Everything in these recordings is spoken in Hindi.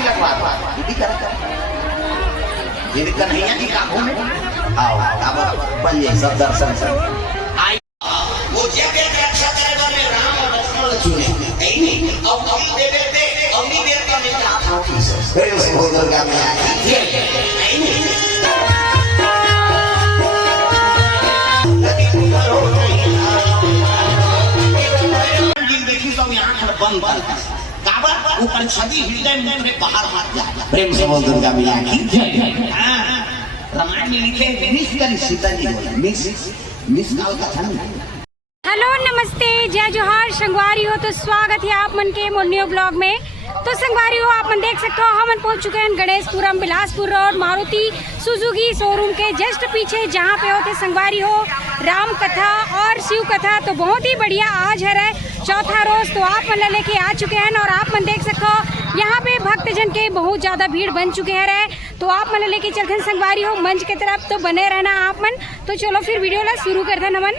तिलक बात दीदी कर दीदी कन्हैया की काबू में आओ अब बन जाए सब दर्शन से आई वो जब एक रक्षा करे वाले राम और लक्ष्मण चुने नहीं अब दे दे अवनी देर का मिलता था फिर उस भोजन का मैं नहीं देखी तो यहाँ खड़ बंद कर काबर ऊपर छवि हृदय में बाहर हाथ जा प्रेम से बोल दुर्गा मैया की रामायण में लिखे मिस करी सीता जी मिस काल का था ना। हेलो नमस्ते जय जोहार संगवारी हो तो स्वागत है आप मन के मोन्यो ब्लॉग में। तो संगवारी हो आप मन देख सकते हो हम पहुंच चुके हैं Ganeshpuram Bilaspur road Maruti Suzuki showroom के जस्ट पीछे जहां पे होते संगवारी हो राम कथा और शिव कथा। तो बहुत ही बढ़िया आज है चौथा रोज तो आप मन लेके आ चुके हैं और आप मन देख सकते हो यहाँ पे भक्तजन के बहुत ज़्यादा भीड़ बन चुके हैं। तो आप मन लेके चलते हैं संगवारी हो मंच की तरफ तो बने रहना आप मन। तो चलो फिर वीडियो ला शुरू करते हैं नमन।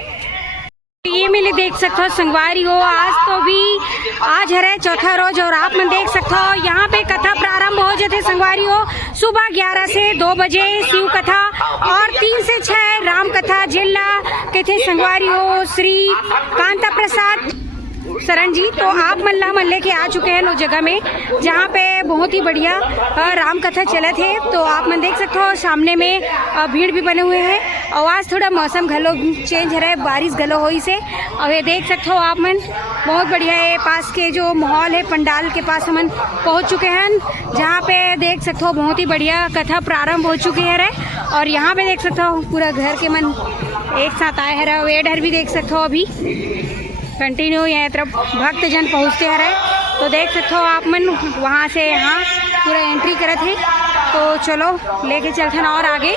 ये मेले देख सकते हो संगवारी हो आज तो भी आज है चौथा रोज और आप मन देख सकते हो यहाँ पे कथा प्रारंभ हो जाते संगवारी हो सुबह 11 से 2 बजे शिव कथा और 3 से 6 राम कथा जिला के थे संगवारी हो श्री कांता प्रसाद शरण जी। तो आप मन लेके आ चुके हैं उस जगह में जहाँ पे बहुत ही बढ़िया राम कथा चले थे। तो आप मन देख सकते हो सामने में भीड़ भी बने हुए हैं और आज थोड़ा मौसम घलो चेंज है बारिश घलो हो से और ये देख सकते हो आप मन बहुत बढ़िया है पास के जो माहौल है पंडाल के पास हम पहुँच चुके हैं जहाँ पे देख सकते हो बहुत ही बढ़िया कथा प्रारंभ हो चुकी है और यहाँ पे देख सकते हो पूरा घर के मन एक साथ आए है वेडर भी देख सकते हो अभी कंटिन्यू यहाँ तरफ भक्तजन पहुँचते हैं। तो देख सकते हो आप मन वहाँ से यहाँ पूरा एंट्री करे थे। तो चलो लेके चलते हैं और आगे।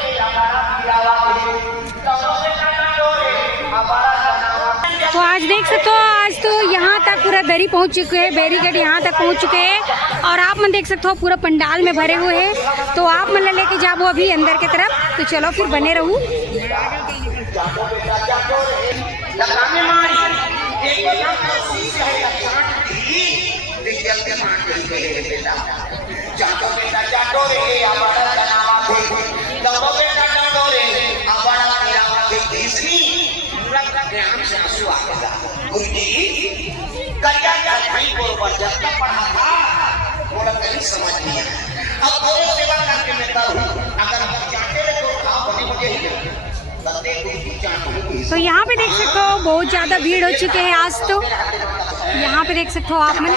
तो आज देख सकते हो आज तो यहाँ तक पूरा दरी पहुँच चुके हैं बैरिकेड यहाँ तक पहुँच चुके हैं और आप मन देख सकते हो पूरा पंडाल में भरे हुए हैं। तो आप मन लेके जाओ अभी अंदर की तरफ। तो चलो फिर बने रहूँ। समझ नहीं आया अब दोनों सेवा करके मैं करूं अगर चाहते रहे तो आप बने मुझे तो यहाँ पे देख सकते हो बहुत ज़्यादा भीड़ हो चुके हैं आज तो यहाँ पे देख सकते हो आप मन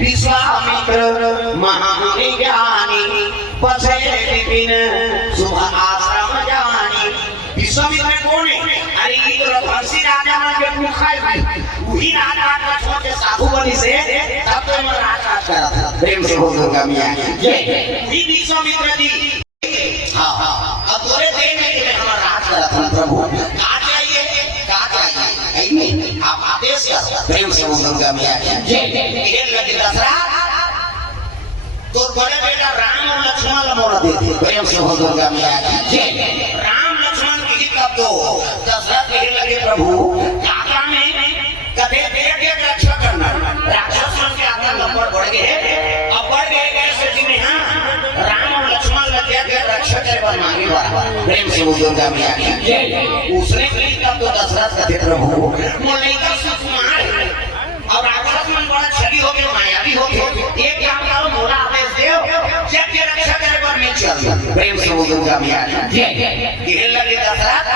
विश्वामित्र महाज्ञानी पछे विपिन शुभ आश्रम जानी। विश्वामित्र कौन है? अरे ये फर्सी राजा के मुखाई भाई वही राजा का छोटे साधु बनी से तब तो मैं राजा करा था प्रेम से बोल दूंगा मियां ये विश्वामित्र जी। हां अब तोरे देख में हमारा राज करा था प्रभु कहा चाहिए नहीं आप आदेश कर प्रेम से बोल दूंगा मियां ये लगे दशरथ तो बड़े बेटा राम और लक्ष्मण मोड़ दे प्रेम से बोल दूंगा मियां राम लक्ष्मण की कब तो दशरथ कहने लगे प्रभु काका में कभी देख के रक्षा करना राक्षस के आगे नंबर बढ़ गए अब बढ़ गए कैसे जी में हां राम और लक्ष्मण लगे के रक्षा करे पर मांगे वाला प्रेम से बोल दूंगा मियां उसने कही तब तो दशरथ कहते प्रभु मोले का सुकुमार और राक्षस मन बड़ा छवि प्रेम से वो दुर्गा मैया कहने लगे दशरथ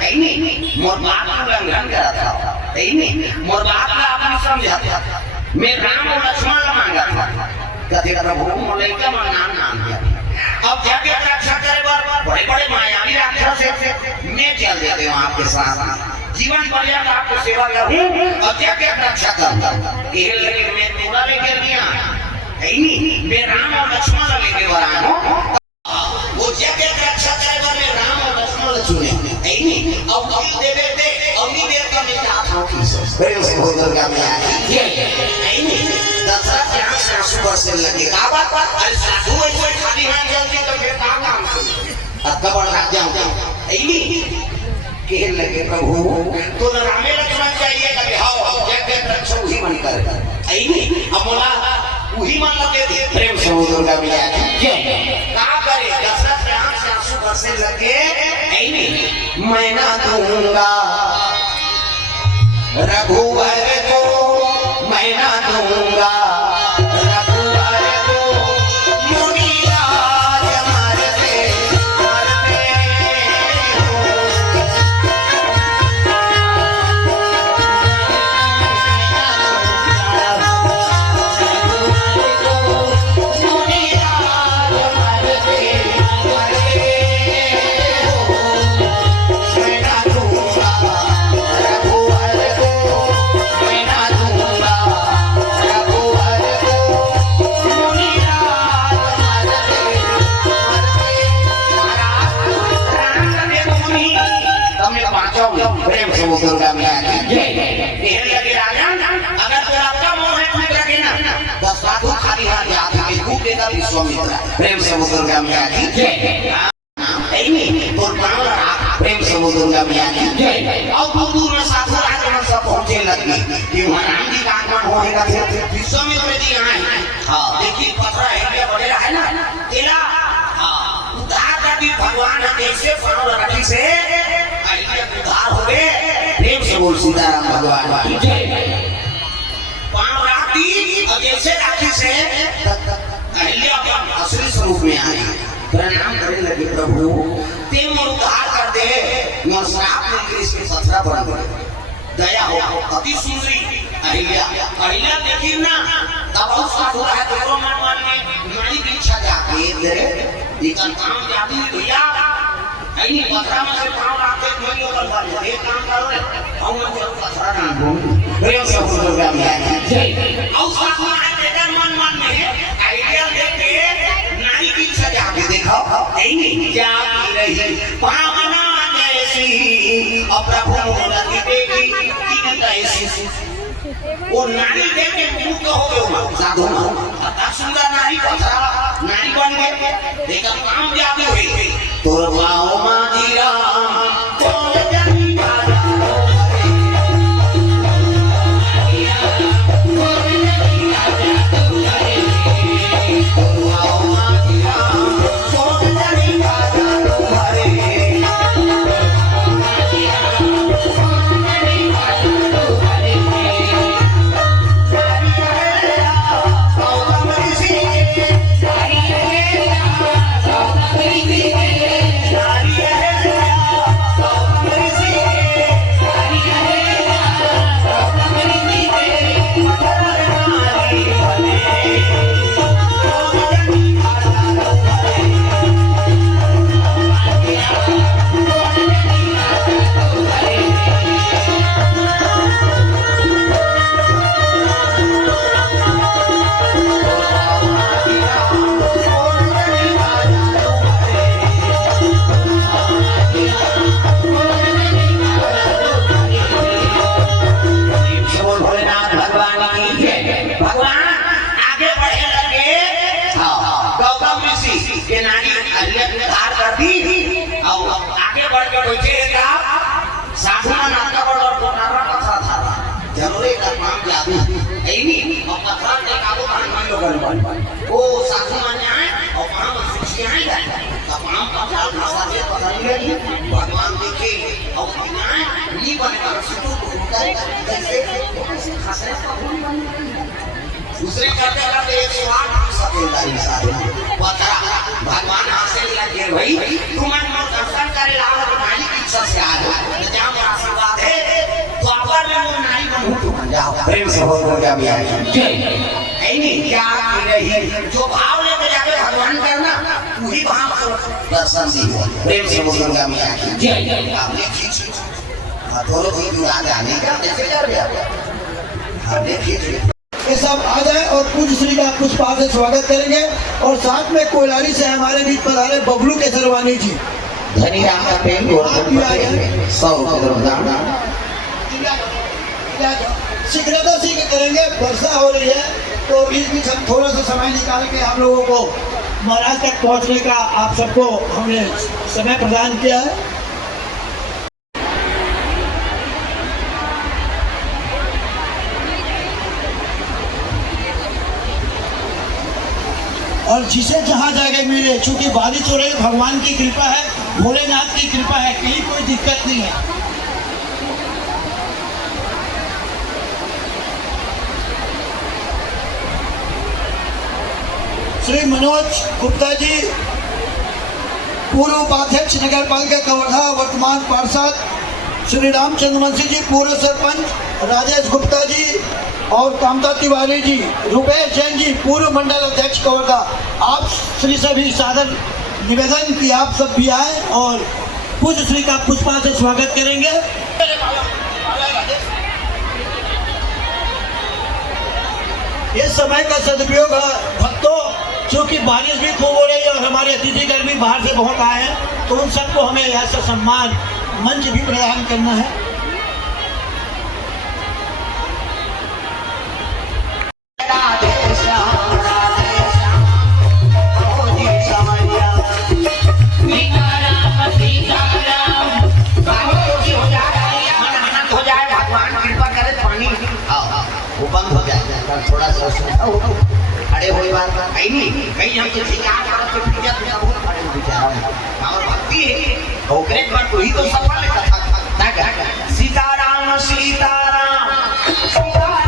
कहीं नहीं मोर बाप को उल्लंघन करा था कहीं नहीं मोर बाप का आपने समझा था मैं राम और लक्ष्मण का मांगा था कहते प्रभु मलैका का नाम दिया अब जाके रक्षा करे बड़े बड़े मायावी राक्षस से मैं चल देते हूँ आपके साथ जीवन पर्यंत आपको सेवा करूँ और जाके रक्षा करता कहने लगे मैं तोड़ा लेकर नहीं आया नहीं मैं राम और लक्ष्मण लेके आया हूँ वो जाके रक्षा करेगा मैं राम और लक्ष्मण चुने नहीं अब कभी देवे दे अभी देर का मैं चाहता हूँ प्रेम से बोल दुर्गा मैया नहीं दशरथ के आंख से आंसू बरसने लगे का बात अरे साधु ऐसे खाली हाथ जल्दी तो फिर काम अब कबर रात जाऊं नहीं कहने लगे प्रभु तो रामे लक्ष्मण चाहिए कभी हाओ जाके रक्षा उसी मन कर नहीं अब बोला वही मान लगे थे प्रेम से दुर्गा मैया क्या करे दशरथ के आंख से आंसू बरसने लगे नहीं मैं ना दूंगा रघुवर को मैं ना दूंगा रघुवर को मुनिराज मरते प्रेम से वो दुर्गा मैया कहने लगे राजा अगर तेरा अपना मोह है तुम्हें रखे ना दस साधु खाली हाथ याद के खूब देगा विश्वामित्र प्रेम से वो दुर्गा मैया नहीं तो प्रेम से वो दुर्गा मैया और दूर में साधु राजा सब पहुंचे लगे कि वहाँ राम जी का आगमन होएगा विश्वामित्र जी आए हाँ देखिए पत्थर है वगैरह है ना तेरा उद्धार करती भगवान कैसे रखी से उद्धार हो गए प्रेम से बोल सीताराम भगवान पांव राखी और जैसे राखी से अहिल्या असली स्वरूप में आई प्रणाम करने लगे प्रभु ते मोर उद्धार कर दे मोर श्राप में इसके सत्रा बन गए दया हो अति सुंदरी अहिल्या देखी ना तब बहुत साथ हो रहा है दोनों मन में नारी की इच्छा जाती है लेकिन काम जाती है भैया नहीं पत्थरा में से पांव आके कोई ऊपर कर दे काम करो रे हम लोग पत्थरा ना बोल प्रेम से दुर्गा मैया जय और साथ में बेटा मन में आइडिया देके नारी की सजा के देखो नहीं क्या की रही पावना जैसी और प्रभु लगी देखी कि कैसी वो नारी देख के मुक्त हो गए साधु ना सुंदर नारी पत्थरा नारी बन गए लेकिन काम जादू हुई तोर बाओ माजीरा तोर जनी बाजा तोर जनी बाजा तोर बाओ माजीरा तोर जनी बाजा तुम्हारे ओ सासू मान आए और वहां सुखी आए तब हम पचाल भाषा से पता नहीं भगवान देखे और आए नहीं बनेगा सुतु कैसे दूसरे करते करते 108 केदारी साधु पतरा भगवान हासिल लगे भाई तुम मन दर्शन करे लाओ तो मालिक की इच्छा से आ जाओ जहां मेरा आशीर्वाद है तो अगर मैं वो नारी बनूं तो जाओ प्रेम से बोल क्या भी आई नहीं क्या रही जो भाव लेकर जाके भगवान करना वही भाव दर्शन दी प्रेम से बोल क्या भी आई आपने खींच थोड़ा दूर आगे आने का कैसे कर गया हमने खींच ये सब आ जाए और पूज्य श्री का पुष्पा से स्वागत करेंगे और साथ में कोयलारी से हमारे बीच पधारे बबलू केसरवानी जी धनी राम का प्रेम गोवर्धन पटेल 100 रुपए शीघ्रता से करेंगे। वर्षा हो रही है तो बीच बीच हम थोड़ा सा समय निकाल के हम लोगों को महाराज तक पहुंचने का आप सबको हमने समय प्रदान किया है। और जिसे जहाँ जाके मिले, चूंकि बारिश हो रही है, भगवान की कृपा है, भोलेनाथ की कृपा है, कहीं कोई दिक्कत नहीं है। श्री मनोज गुप्ता जी पूर्व उपाध्यक्ष नगर पालिका कवर्धा वर्तमान पार्षद, श्री रामचंद्र वंशी जी पूर्व सरपंच, राजेश गुप्ता जी और कामता तिवारी जी, रुपेश जैन जी पूर्व मंडल अध्यक्ष कवर्धा, आप श्री सभी सादर निवेदन कि आप सब भी आए और पूज्य श्री का पुष्पा से स्वागत करेंगे। इस समय का सदुपयोग भक्तों, क्योंकि बारिश भी खूब हो रही है और हमारे अतिथिगण भी बाहर से बहुत आए हैं, तो उन सबको हमें ऐसा सम्मान मंच भी प्रदान करना है। थोड़ा सा खड़े हुए बात नहीं कहीं हम किसी का बहुत खड़े बेचारा और भक्ति है ओकरे पर कोई तो सफल कथा सीताराम सीताराम सीताराम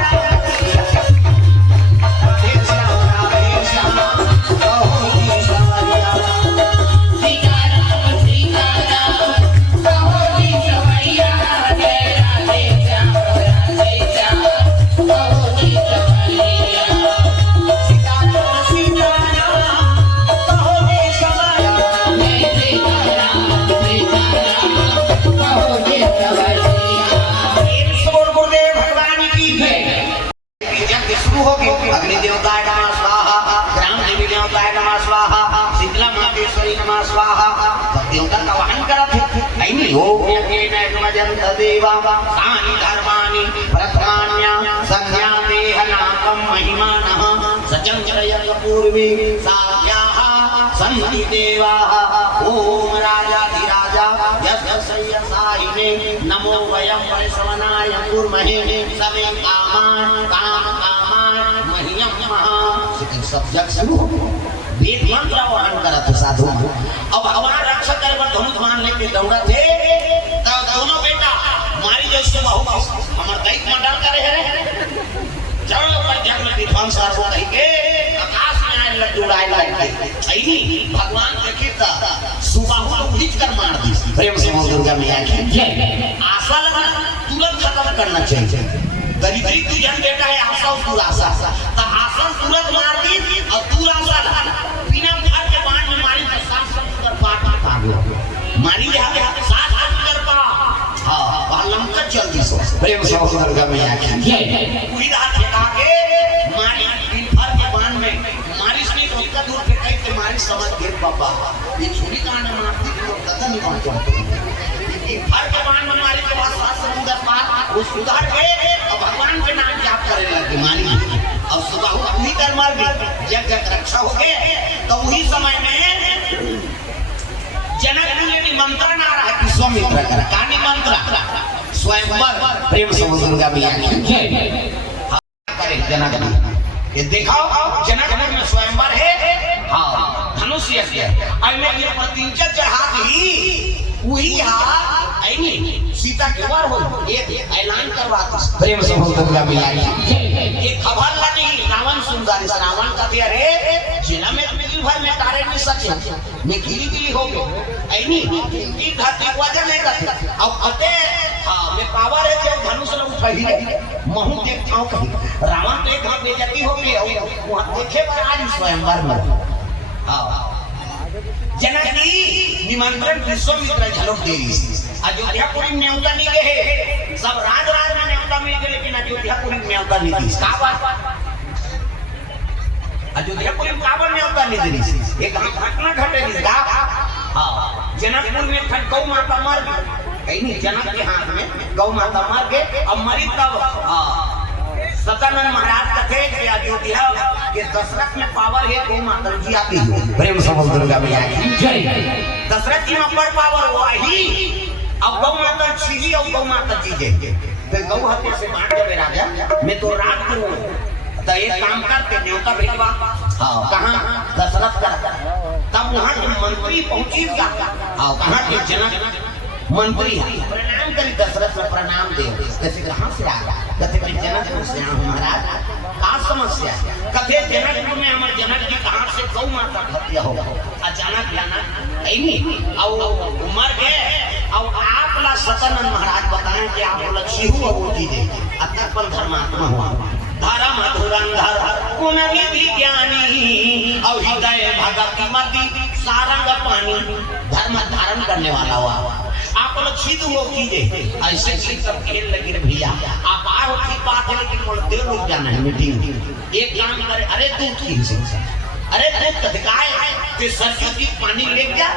अग्नि देवताय नमः स्वाहा, ग्राम देवी देवताय नमः स्वाहा, शीतला मातेश्वरी नमः स्वाहा। देवता का वाहन करत है नहीं हो यज्ञेन यज्ञमजंत देवा सानि धर्माणि प्रथमान्या संज्ञा देहनाकं महिमानः सचंचरय पूर्वे साध्याः सन्ति देवाः। ओम राजाधिराजा यशस्यसाहिने नमो वयं वैश्वनाय कुर्महे सवे कामान् सब्जेक्ट शुरू हो वेद मंत्र वहन करत साधु। अब भगवान रक्षा करे पर धनुष मान लेके दौड़ा थे तो दोनों बेटा मारी जैसे बहु हमर दैत मंडल करे है चलो पर जग में विध्वंस हो रही के आकाश में आए लड्डू उड़ाए लगे नहीं भगवान देखी था सुबाहु उठित कर मार दी। प्रेम से बोल दुर्गा मैया की आशा लगा तुरंत खत्म करना चाहिए। दरिद्री तू जन बेटा है आशा और दुराशा तो आशा तुरंत मार दी और दुराशा बिना घर के बाण में मारी तो सात कर पाट आ गया मारी जहां सात कर पा हां लंका जल्दी से प्रेम से दुर्गा मैया की पूरी रात लगा के मारी दिन भर के बाण में मारी से उसका दूर फेंकाई के मारी समझ गए बाबा ये छुरी कांड मारती तो कदम नहीं पहुंचती भर के बाण में मारी के बाद सात समुद्र पार वो सुधार के और भगवान के नाम जाप करे लगे मारी और सुबह वही कर मार गई जब जब रक्षा हो गए तो वही समय में जनक ने निमंत्रण आ रहा है विश्वामित्र का निमंत्रण स्वयंवर। प्रेम से दुर्गा मैया करे जनक ये दिखाओ जनकपुर में स्वयंवर है हाँ धनुष यज्ञ अने ये प्रतिज्ञा चढ़ा दी वही हाथ सीता के बार हो एक ऐलान करवाती प्रेम से दुर्गा मैया की एक खबर लगी रावण सुंदर रावण का दिया रे जिला में मिल भर में तारे में सच है मैं गिली हो गए ऐनी की धरती वजन नहीं करती अब अते हां मैं पावर है जो धनुष लोग उठाई है महू देख ठाव कही रावण तो एक हाथ बेइज्जती हो गई वहां देखे पर आज स्वयंवर में हां जननी निमंत्रण विश्वामित्र झलक दे रही अयोध्यापुरी में न्योता नहीं गए सब राज में न्योता मिल गए लेकिन अयोध्यापुरी में न्योता नहीं दी का बात अयोध्यापुरी में काबर न्योता नहीं दी एक घटना घटे दा हां जनकपुर में खट गौ माता मर गई कहीं नहीं जनक के हाथ में गौ माता मर गए अब मरी तब सतानंद महाराज कथे कि अयोध्या के दशरथ में पावर है गौ माता जी आती है प्रेम समझ दुर्गा मैया की जय दशरथ जी में बड़ पावर हुआ ही अब गौ माता छिली और गौ माता जी जे तो गौ हत्या से बांट दे राजा मैं तो राज करूं तो एक काम करते न्योता भेजवा हां कहां दशरथ का तब वहां के मंत्री पहुंचीगा हां कहां के जनक मंत्री प्रणाम करी दशरथ में प्रणाम दे कैसे कहां से आ कथे जनक से महाराज का समस्या कथे जनकपुर में हमारे जनक जी कहां से गौ माता हत्या हो अचानक जाना ऐनी और उमर गए और आप ला सतानंद महाराज बताएं कि आप लक्ष्य हो वो चीजें अत्यपन धर्मात्मा हुआ धारा मधुरंधर गुणनिधि ज्ञानी और हृदय भगति मति सारंग पानी धर्म धारण करने वाला हुआ आप लक्षित हो कीजिए ऐसे चीज सब खेल लगे रे भैया आप आओ ठीक बात है लेकिन बोल देर लोग जाना है मीटिंग एक काम करे अरे तू ठीक से अरे तू तत्काल ते सरस्वती जी पानी ले जा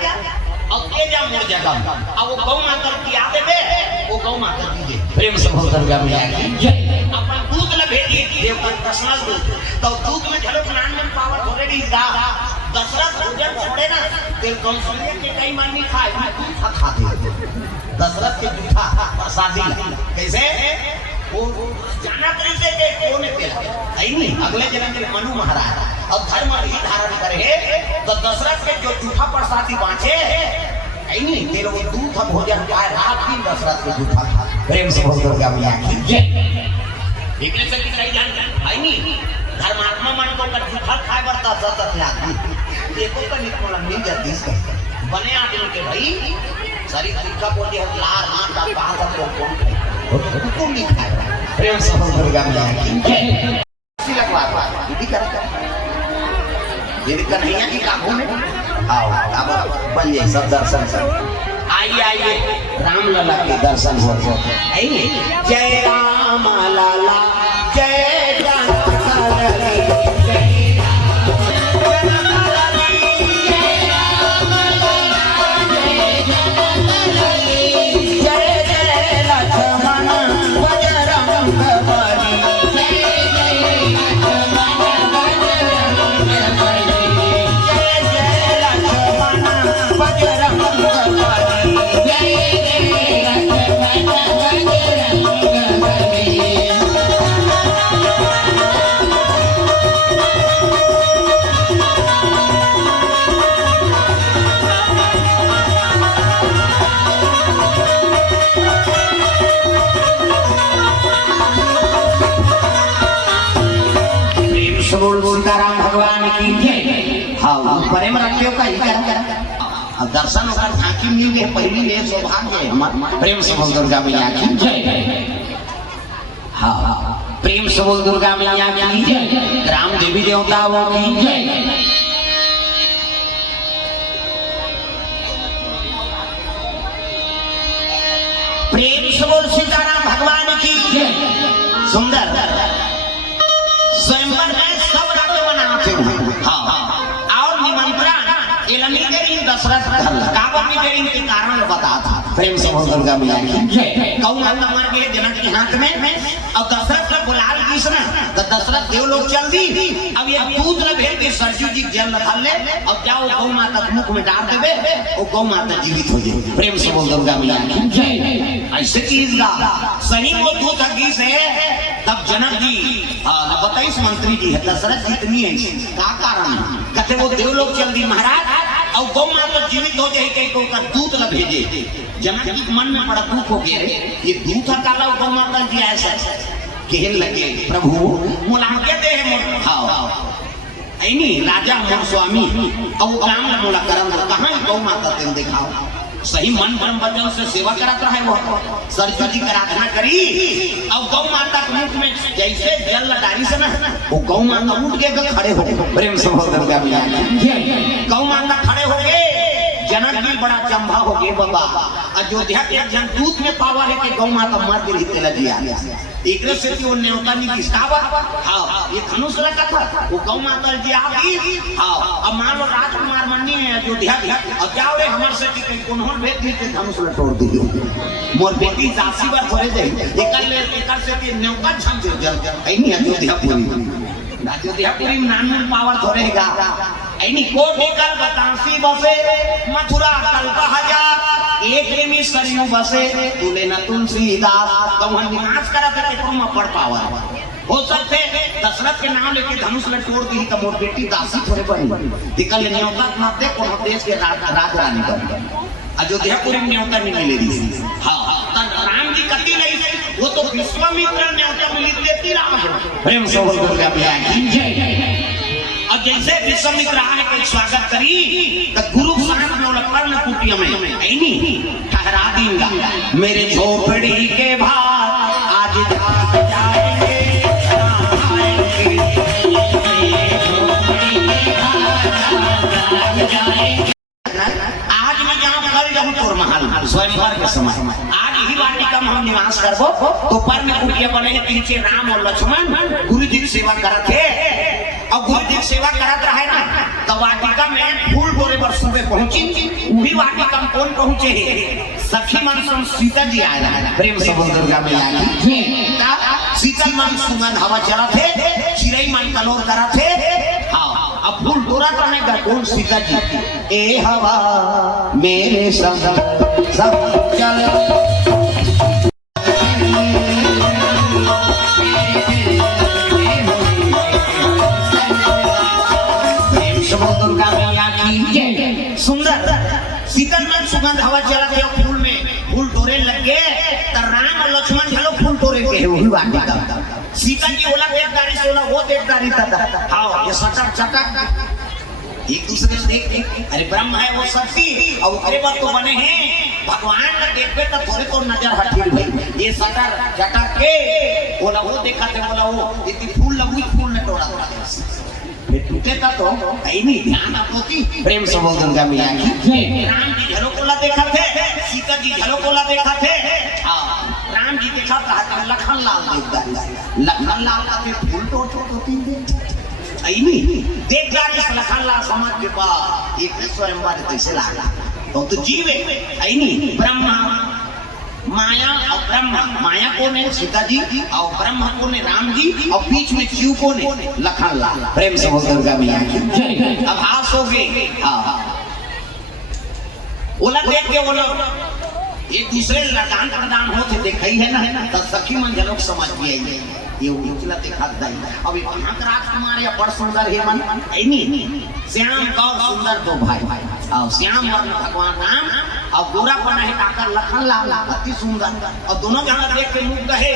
और ले जा मोर जगह अब वो गौ माता की आ दे वो गौ माता जी प्रेम से भगवान का मैया की अपन दूध ले भेजी देव का दशना दूध तो दूध में ढलो स्नान में पावर ऑलरेडी दा दशरथ भोजन छोड़े ना तेल कम सुनिए के कई मानी खाए दूध खाते दशरथ के जूठा प्रसादी कैसे वो जाना कैसे के कौन तेल है नहीं अगले जन्म में मनु महाराज और धर्म ही धारण करे तो दशरथ के जो जूठा प्रसादी बांचे नहीं तेरे वो दूध भोजन खाए रात दिन दशरथ के जूठा खा प्रेम से भगवान का मैया की जय ठीक है सर कई जान है नहीं धर्मात्मा मन को कर जूठा खाए बरता सतत आदमी देखो का निकोला मिल जाती है बने आदमी के भाई सारी तीखा बोली है लार माता बात को कौन तुम नहीं खाए प्रेम से दुर्गा मैया की जय लगवा दीदी कर दीदी कन्हैया की काबू में आओ अब बन जाए सब दर्शन सब आइए आइए राम लला के दर्शन हो आइए जय राम लला जय जय सीताराम भगवान की जय हाँ परे में रखते हो कहीं कर दर्शन होकर झांकी मिल गए पहली ले सौभाग्य है हमारा प्रेम से बोल दुर्गा मैया की जय हाँ प्रेम से बोल दुर्गा मैया की जय ग्राम देवी देवताओं की जय प्रेम से बोल सीताराम भगवान की जय सुंदर स्वयंवर में सब राज्य बनाते हैं हाँ और निमंत्रण दशरथ काबा में के कारण बता था प्रेम से दुर्गा मैया की गौ माता मर गए जनक के हाथ में और दशरथ का बुलाल कृष्ण तो दशरथ देव लोग चल दी अब ये दूध न भेज के सरजू जी जल निकाल ले और जाओ गौ माता मुख में डाल देवे और गौ माता जीवित हो जाए प्रेम से दुर्गा मैया की जय ऐसे चीज का सही वो दूध हकी से तब जनक जी बताइए मंत्री जी है दशरथ जितनी है का कारण कहते वो देव लोग चल दी महाराज और गौ माता जीवित हो जाए कहीं को दूध न भेजे जनक जी मन में बड़ा दुख हो गया ये दूध हटाला गौ माता जी ऐसा कहने लगे प्रभु मुलाकात दे हाँ ऐनी राजा मोर स्वामी और काम मोला करम कहां गौ माता तेन दिखाओ सही मन धर्म वचन से सेवा कराता है वो सरजू जी का आराधना करी और गौ माता के मुख में जैसे जल डाली से ना वो गौ माता उठ के खड़े हो गए प्रेम से गौ माता खड़े हो गए जनक भी बड़ा चंबा हो गए बाबा अयोध्या के जनदूत में पावर है कि गौ माता मर गई तेला जी आ एक से कि वो न्योता नहीं किसका हां ये धनुष रखा था वो गौ माता जी आ गई हां अब मान लो राजकुमार मन्नी है अयोध्या अब जाओ रे हमर से कि कोनहों भेज दी के धनुष ल तोड़ दियो मोर बेटी दासी बार थोड़े जाई एकर से कि न्योता छम दे है नहीं अयोध्या पूरी नाम पावर थोड़ेगा ऐनी कोटि कर बतासी बसे मथुरा कल्प हजार एक रेमी सरयू बसे तुले न तुलसीदास कौन निवास करत है तुम पढ़ पावा हो सकते दशरथ के नाम लेके धनुष में तोड़ दी तो मोर बेटी दासी थोड़े बनी निकल न्योता माते को देश के राज रानी बन अयोध्यापुरी में न्योता नहीं मिले दी हां राम जी कति नहीं वो तो विश्वामित्र न्योता मिली देती राम प्रेम से बोल दुर्गा मैया की जय अब जैसे विश्वामित्र आए के स्वागत करी तो गुरु साहब ने कर्ण कुटिया में ऐनी ठहरा दूंगा मेरे झोपड़ी के भार आज जाएंगे आज मैं जहाँ कल जाऊँ तोर महल स्वयंवर के समय आज यही वाटिका में हम निवास करबो तो पर में कुटिया बने पीछे राम और लक्ष्मण गुरु जी की सेवा करत है अब गुरु जी सेवा करत रहे ना तो वाटिका में फूल बोरे पर सुबह पहुंची वही वाटिका में कौन पहुंचे सखी मन सम सीता जी आए रहे प्रेम से बोल दुर्गा मैया की शीतल मन सुमन हवा चला थे चिड़ई मन कलोर करा थे हाँ अब फूल तोड़ा करने का कौन सीता जी ए हवा मेरे संग सब चल सुंदर शीतल में सुगंध हवा चला के फूल में फूल तोड़े लग गए तो राम और लक्ष्मण चलो फूल तोड़े के वही वाटिका सीता जी बोला देवदारी सोला वो देवदारी था हाँ ये सटक चटक एक दूसरे से देख अरे ब्रह्म है वो शक्ति और उसके बाद तो बने हैं भगवान का देखते तो थोड़े तो नजर हटी भाई ये सटर चटक के बोला वो देखा थे बोला वो इतनी फूल लगुई फूल ने तोड़ा टूटे का तो कहीं नहीं ध्यान होती प्रेम से बोल दुर्गा मैया की राम जी झलोकोला देखा थे सीता जी झलोकोला देखा थे राम जी देखा था लखन लाल लखन लाल का फिर फूल तोड़ तीन दिन नहीं देख जा लखन लाल समझ के बाद एक स्वयं बारे कैसे लागा तो जीवे नहीं ब्रह्मा माया और ब्रह्म माया कौन है सीता जी और ब्रह्म कौन है राम जी और बीच में जीव कौन है लखन लाल प्रेम से बोल दुर्गा मैया की अब हाथ हो गए ओला देख के बोलो एक दूसरे लदान प्रदान होते देखई है ना तो सखी मन जनक समझ गए ये उजला देखा दाई अब ये कहां का राजकुमार या बड़ सुंदर है मन नहीं श्याम गौर सुंदर दो भाई और श्याम और भगवान राम और गोरा बना है काकर लखन लाल अति सुंदर और दोनों जहां देख के मुग्ध है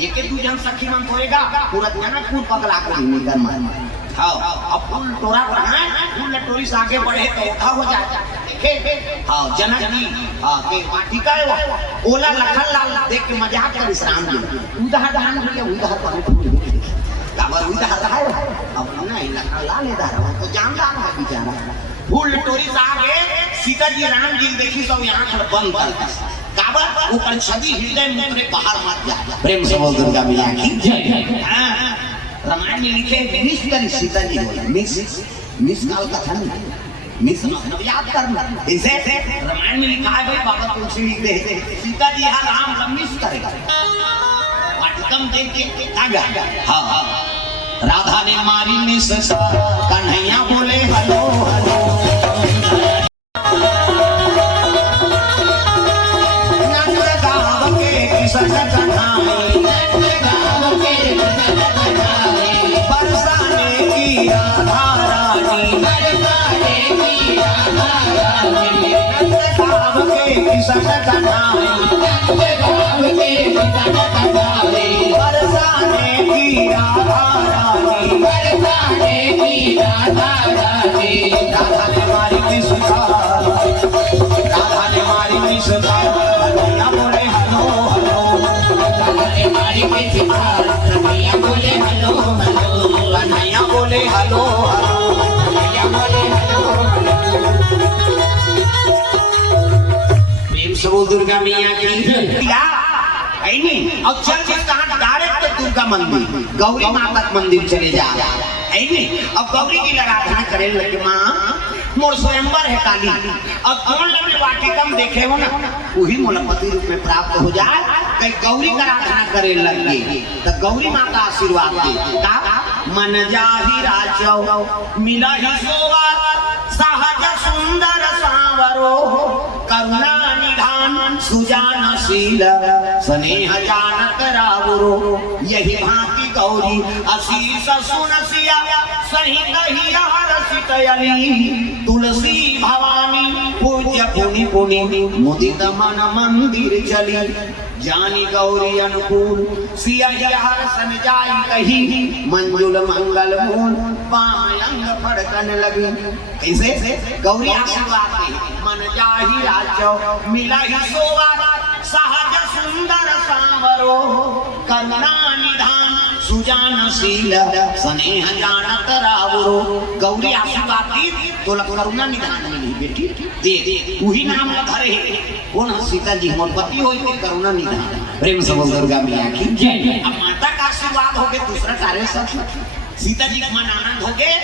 एक एक जन सखी मन होएगा पूरा जनकपुर पगला को निकर मार हां अब फूल तोड़ा है फूल टोरी से आगे बढ़े तो उठा हो जाए देखे हां जनक जी के वाटिका है ओला लखन लाल देख के मजाक कर राम जी उधर धान भैया उधर पर काबर उधर है अब नहीं लखन लाल इधर तो जानता है बेचारा फूल टोरी से आगे सीता जी राम जी देखी तो यहाँ पर बंद कर काबर ऊपर छवि हृदय मुंह में बाहर मत जा प्रेम से बोल दुर्गा मैया की जय रामायण में लिखे मिस करी सीता जी बोला मिस काल का था नहीं मिस याद करना इसे रामायण में लिखा है भाई बाबा तुलसी लिख दे सीता जी यहाँ राम का मिस करेगा वाटिकम देख के कागा हाँ हाँ राधा ने मारी मिस कन्हैया बोले हेलो हेलो बरसाने की राधा रानी हलो हलो मैया बोले हलो प्रेम से बोल दुर्गा मैया की है नहीं। अब चल के कहाँ डायरेक्ट दुर्गा मंदिर गौरी माता मंदिर चले जा है नहीं। अब गौरी की आराधना करे लगे माँ मोर स्वयंवर है काली। अब कौन लगे वाटिकम देखे हो ना वही मोलपति रूप में प्राप्त हो जाए कहीं गौरी का आराधना करे लगे तो गौरी माँ का आशीर्वाद दे का मन जाहि राजो मिला ही सोवर सहज सुंदर सांवरो करुणा निधान सुजानशील स्नेह जानत रावरो यही भांति गौरी असीस सुनसिया सही कही हरसित अली तुलसी भवानी पूज्य पुनि पुनि मुदित मन मंदिर चली जानी गौरी अनुकूल सिया हर्षन जाई कही मंजुल मंगल मूल पायंग फड़कन लगी। कैसे गौरी आशीर्वाद दे मन जाहि राजो मिला ही सोवा सहज सुंदर सांवरो करुणा निधान सुजानशील स्नेह जानत रावरो गौरी आशीर्वाद दी तो करुणा निधान मिली बेटी दे दे वही नाम धरे कौन सीता जी मोर पति होई थी करुणा निधान प्रेम से बोल दुर्गा मैया की जय। अब माता का आशीर्वाद हो गए दूसरा कार्य सब सीता जी का मन आनंद हो गए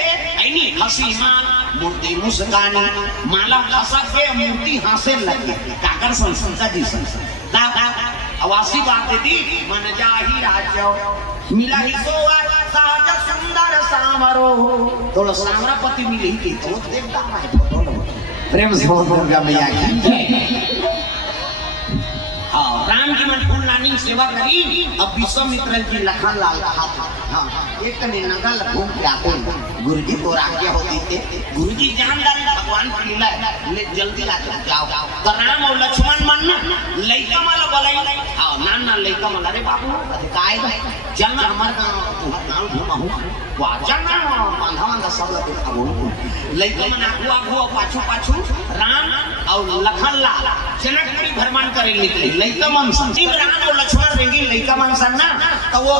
ऐनी हंसी मान मूर्ति मुस्कानी माला हंसा के मूर्ति हंसे लगे काकर संस्था जी संस्था अवासी बात दी मन जाहि राजो मिला ही सोवा सहज सुंदर सांवरो तो सांवरा पति मिली थी तो देखता है फोटो प्रेम से बोल दुर्गा मैया की राम जी मन फूल नानी सेवा करी। अब विश्वामित्र जी लखन लाल कहा था हाँ एक ने नगल घूम के आते गुरुजी तो आज्ञा होती थे गुरुजी जान डाल भगवान की लीला ले जल्दी लाके जाओ तो राम और लक्ष्मण मन ना लइका वाला बोलाई हाँ नान ना लइका वाला रे बाबू अरे काय चल ना हमार तुम्हार नाम घुमाऊं वाचन ना बांधावन का सब लगे खाबो लइका मन आगू आगू पाछू पाछू राम और लखन लाल जनकपुरी भ्रमण करे निकले लइका मन संजीव राम और लक्ष्मण रेंगी लइका मन सन ना तो वो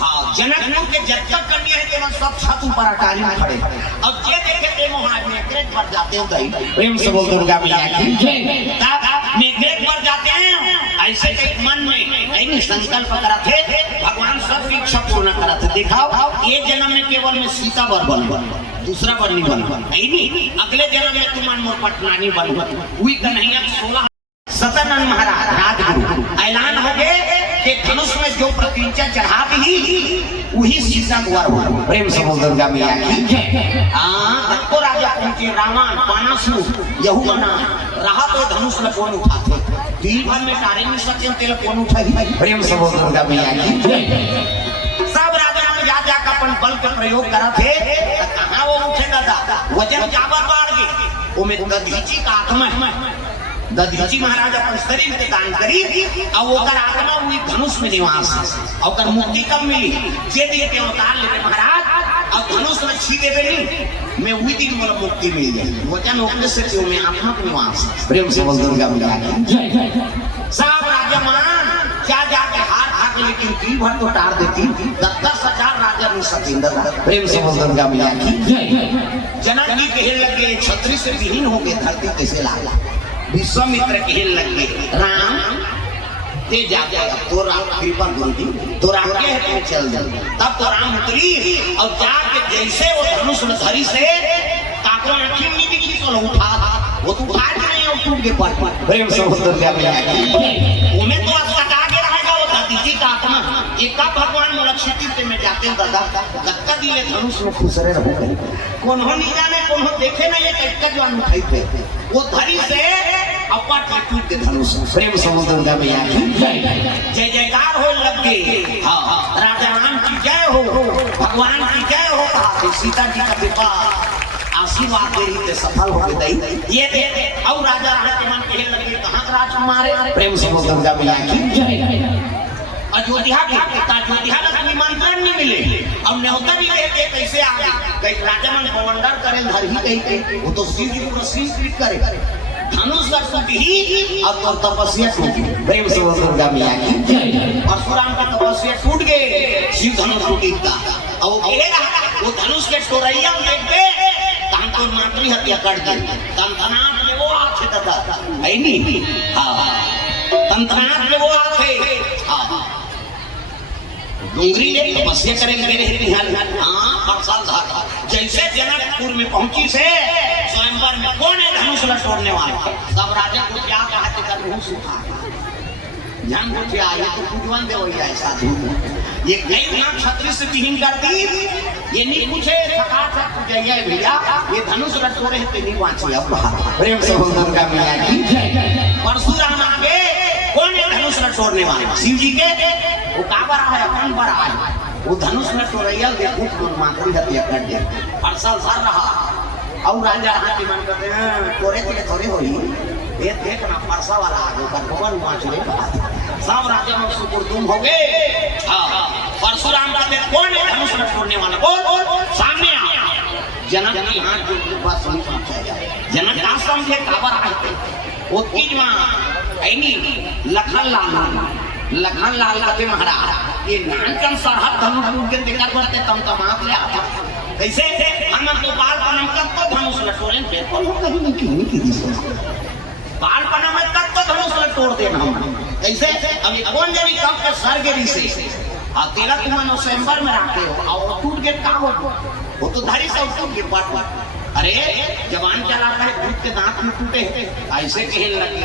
हाँ जनकपुर के जब तक कन्या है केवल सब छत ऊपर अटारी में खड़े अब जे देखे ते मोहाज में ग्रेट पर जाते हैं दही प्रेम से बोल दुर्गा मैया की जय। में ग्रेट पर जाते हैं ऐसे एक मन में नहीं संकल्प करा थे भगवान सबकी इच्छा पूर्ण करा थे दिखाओ ये जन्म में केवल मैं सीता वर बन दूसरा वर नहीं बन नहीं अगले जन्म में तुम मोर पटनानी बन हुई कन्हैया 16 सतानंद महाराज राजगुरु ऐलान हो गए कि धनुष में जो प्रतिज्ञा चढ़ा दी वही सीता वर हुआ प्रेम से बोल दुर्गा मैया की जय। तो राजा पहुंचे रावण पानासु यहुना रहा तो धनुष में कौन उठाते दिन भर में सारे नहीं सकते तेल कौन उठाई प्रेम से बोल दुर्गा मैया की जय। सब राजा में जा जाकर अपन बल का प्रयोग करा थे कहाँ वो उठे दादा वजन जावर बाढ़ गए वो में दधीची का आत्मा है दधीची महाराज अपन शरीर के दान करी और ओकर आत्मा हुई धनुष में निवास और मुक्ति कब मिली जे दे के अवतार लेते महाराज और धनुष में छी देवे नहीं मैं वही दिन मोला मुक्ति मिल गई वचन होने से क्यों मैं आत्मा के निवास प्रेम से बोल दुर्गा मैया की जय। सब राजा मान क्या जाके हार खा के लेकिन की भर तो टार देती 10,000 राजा नहीं सकेंद्र प्रेम से बोल दुर्गा मैया की जय। जनक जी कहे लगे छत्री से विहीन हो गए धरती कैसे लाला विश्वामित्र कहे लगे राम ते जाके तो राम कृपा गुरुजी तो राम के है चल दे तब तो राम उतरी और जाके जैसे वो धनुष में धरी से काकरो आंखी में दिखी तो उठा वो तो उठा के नहीं और टूट के पड़ प्रेम से बोल दुर्गा मैया की उन्हें तो अस्पता के रहेगा वो दधीची का आत्मा एक का भगवान मोलक्षिति पे में जाते हैं दादा धक्का दिले धनुष में खुसरे रहो कौन हो नहीं जाने कौन हो देखे ना ये कटका जो उठाई थे वो धरी से अपट टूट के धनुष प्रेम से बोल दुर्गा मैया की जय जयकार हो लग गए हाँ राजा राम की जय हो भगवान की जय हो सीता जी का विवाह आशीर्वाद दे रही थे सफल हो गई ये दे और राजा राम के मन कहे लगे कहाँ राजकुमार प्रेम से बोल दुर्गा मैया की जय। अयोध्या के अयोध्या का निमंत्रण नहीं मिले अब न्योता भी गए थे कैसे आ गए कई राजा मन बवंडर करे धर ही गई वो तो शिव जी को स्वीकृत करे धनुष का टूट ही अब तो तपस्या टूट प्रेम से बोल दुर्गा मैया की परशुराम का तपस्या टूट गए शिव धनुष टूट गया और वो धनुष के टोरैया देख के काम तो मातृ हत्या कर दी। तंतनाट में वो आखे दादा है नहीं। हाँ तंतनाट में वो आखे। हाँ डोंगरी ने तपस्या करेंगे मेरे निहाल। हाँ बरसात धारा जैसे जनकपुर में पहुंची से स्वयंवर में कौन है धनुष न तोड़ने वाला। सब राजा को क्या कहा कि मुंह सूखा जान बुझे आया तो पूजवन दे वही ऐसा ये गई ना छत्री से तीन कर दी। ये नहीं पूछे थका थक पूजैया भैया ये धनुष न तोड़े तो नहीं बाँची। अब प्रेम से का मिला की परशुराम आगे कौन है धनुष न तोड़ने वाले। शिव जी के वो का बड़ा है कौन बड़ा है। वो धनुष न तोड़ैया देखो तो मातृ हत्या कर दे। परसल सर रहा और राजा हाथी मन करते हैं तोड़े के थोड़े होई ये देखना परसा वाला आगे पर भगवान माच ले सब राजा में सुपुर्दुम हो गए। हाँ परशुराम का देख कौन है धनुष न तोड़ने वाला। बोल सामने आ। जनक की हाथ जो पास पहुंचाया जनक आश्रम के काबर आए वो की मां ऐनी लखन लाल का के महाराज ये नानकम सरहद धनुष के देखा करते तम तमाम ले आता कैसे हम तो बाल बनम कब तो धनुष न तोड़े पेपर कहीं नहीं की बाल बना में तक तो धनुष न तोड़ देना हम कैसे अब ये कौन जानी कब के सर गिरी से और तेरा तुम नो स्वयंवर में रखते हो और टूट के का हो वो तो धारी से टूट के पाट अरे जवान चला कर भूत के दांत में टूटे ऐसे कहने लगे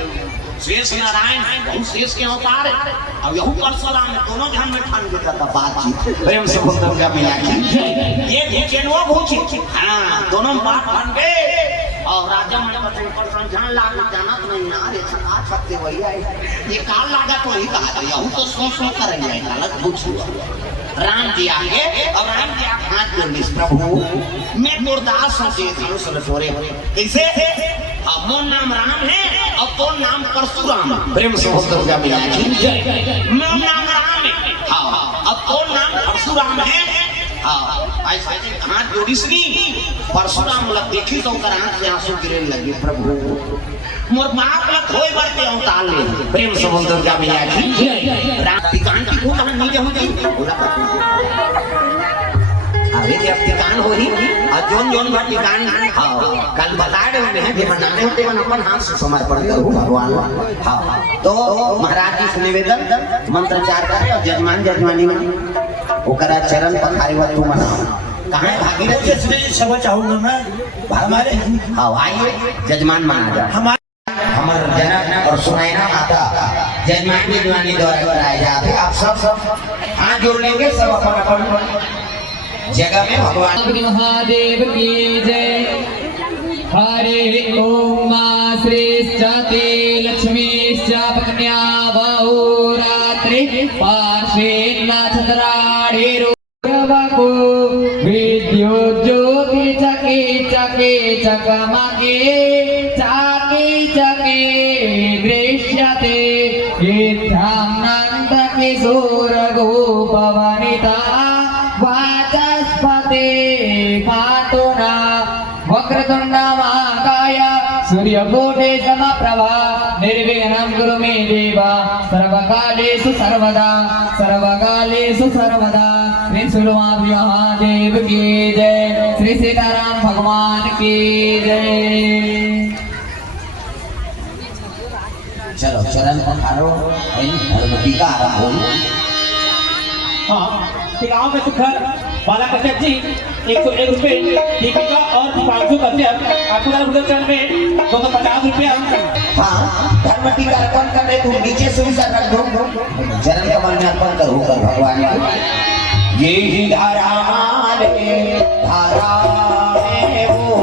शेष नारायण बहुत शेष के अवतार है। अब यहू परशुराम में दोनों ध्यान में ठान देता था बातचीत प्रेम से भक्तों का मिला ये भूचे वो भूचे। हाँ दोनों बात बन गए और राजा मन पर समझान लाग जाना नहीं ना रे सका छत्ते वही आए ये काल लागा तो ही कहा यहू तो सो करेंगे गलत पूछ राम जी आगे और राम जी आगे हाथ जोड़ प्रभु मैं गुरदास हूँ धनुष न तोड़े कैसे अब मोर नाम राम है और तो नाम परशुराम प्रेम से भक्तों का मिला मोर नाम राम है। हाँ अब तो नाम परशुराम है। हाँ ऐसे हाथ जोड़ी सुनी परशुराम लग देखी तो कर आंख से आंसू गिरने लगे प्रभु मोर बाप लग होए बरते अवतार ले प्रेम से भक्तों का मिला राम पिकान की को कहां नहीं जाऊं बोला अरे जब टिकान हो ही और जोन भर टिकान कल बता रहे होंगे हैं मनाने होते हैं अपन हाथ से समर्पण करूं भगवान। हाँ तो महाराज जी से निवेदन मंत्रोच्चार करें और जजमानी में ओकरा चरण पखारी व तू मना कहां भागीरथ इसमें सब चाहूंगा मैं हमारे। हाँ आइए जजमान माना जाए हमारे जनक और सुनैना माता जजमानी द्वारा कराए जाते आप सब हाथ जोड़ लेंगे सब अपन जगह में भगवान महादेव की जय। हरे ओम मां श्रेष्ठते लक्ष्मीश्च पत्न्या बहुरात्रि पार्श्वे नक्षत्राणिरुवको विद्युत् ज्योति चके चके चकमके चाके चके दृश्यते इत्थं नन्दकिशोर गोपवनिता वाचस्पते मातुना वक्रतुंड महाकाय सूर्यकोटि समप्रभा निर्विघ्नं कुरु मे देव सर्वकालेषु सर्वदा श्री सुरमाभि महादेव की जय। श्री सीताराम भगवान की जय। चलो चरण पखारो टीका आरंभ हो। हाँ टिकाओं में सुखर बाला कश्यप जी 101 रुपए दीपिका और दीपांशु कश्यप आपको चरण में 250 रुपया। हाँ धर्म टीका अर्पण करने तुम नीचे से भी रख दो चरण कमल में अर्पण करो कर भगवान ये ही धारा में वो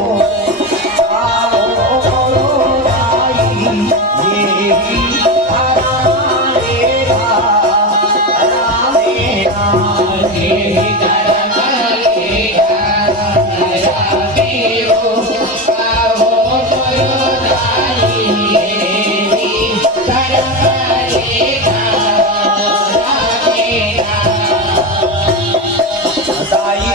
साई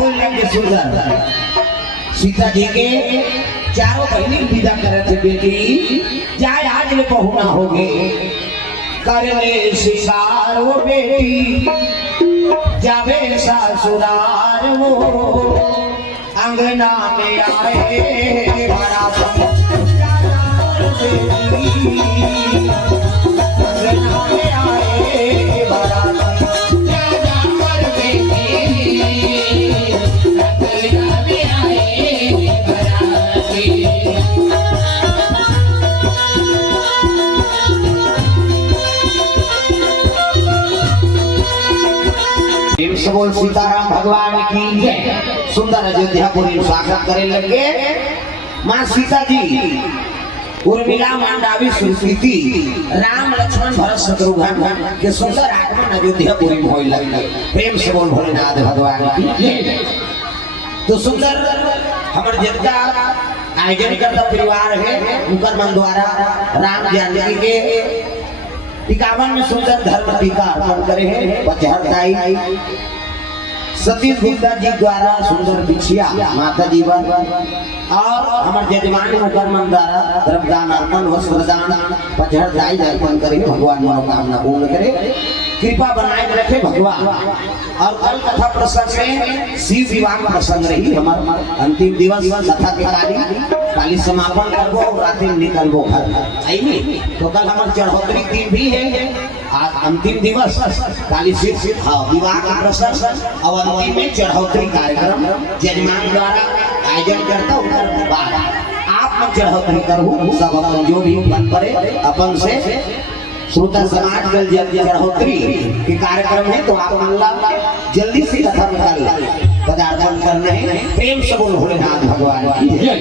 हो लगे सुंदर सीता जी के चारों बहनी विदा करे थे बेटी जाए आज ले पहुना होगे कर ले शिकार वो बेटी जावे ससुराल वो अंगना में आए बड़ा अंगना में आए बड़ा बोल सीताराम भगवान की जय। सुंदर अयोध्यापुरी स्वागत करे लगे माँ सीता जी उर्मिला मांडावी सुरसीती राम लक्ष्मण भरत शत्रुघ्न के सुंदर आगमन अयोध्यापुरी में होई लगे। प्रेम से बोल भोलेनाथ भगवान की जय। तो सुंदर हमर जितना आयोजन करता परिवार है उनकर मन द्वारा राम जानकी के 51 में सुंदर धर्म टीका अर्पण करे हैं। पचहत्ताई सतीश गुप्ता जी द्वारा सुंदर बिछिया माता जी और हमारे जजमान मुकर मंदारा द्रव्यदान अर्पण वस्त्रदान 75 अर्पण करे। भगवान मनोकामना पूर्ण करे कृपा बनाए रखे भगवान। और कल कथा प्रसंग में शिव विवाह प्रसंग रही हमारा अंतिम दिवस कथा के काली समापन करबो और रात में निकलबो घर आई नहीं। तो कल हमारे चढ़ोतरी दिन भी है आज अंतिम दिवस काली शिव विवाह का प्रसंग और अंतिम में चढ़ोतरी कार्यक्रम जजमान द्वारा आयोजन करता हूँ। बाद आप में चढ़ोतरी करूँ सब अपन जो भी मन करे अपन से श्रोता समाज कल चढ़ोतरी के कार्यक्रम है। तो आप अल्लाह जल्दी से कथा में पदार्पण करने प्रेम से बोल भोलेनाथ भगवान की जय।